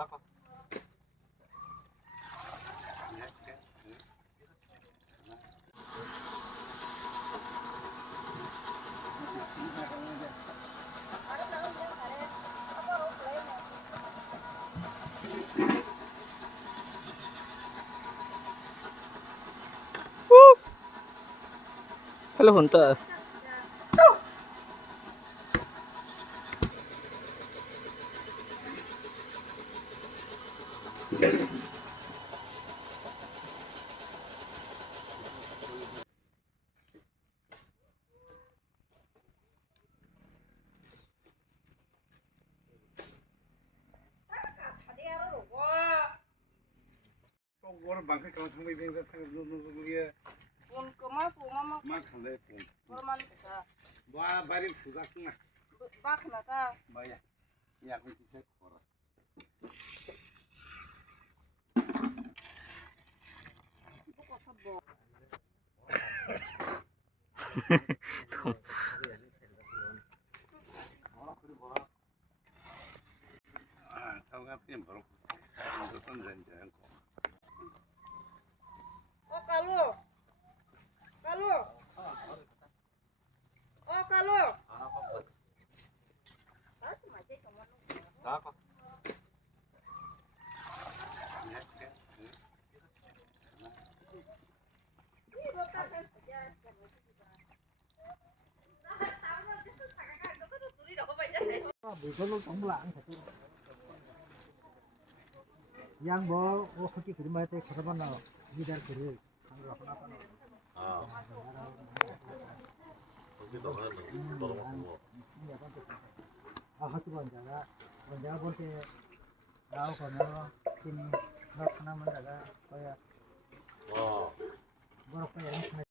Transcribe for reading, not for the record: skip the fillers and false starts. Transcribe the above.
Đó. Hello Hunter. Orang bangkai kalau sampai bengkel tanggal dia Pun kemana pun mama makan deh pun. korman kita. Wah, bari fuzak na. Bak naka. Baya, ya aku bisa korang. Buko sabo. Ah, tahu kan yang baru. Itu kan janjian kok. Oh kalau. Kalau. Oh kalau. Ah semacam kamu. Đó. Ini rotan kan saja. 물걸로 정말 안 가죠. 양뭐 어떻게 그림 말때 걸어봤나 미달 그를 강으로 하나 봐나. 아 학교 번자가 본때 나오고 뭐 진이 너 하나만 자가 거야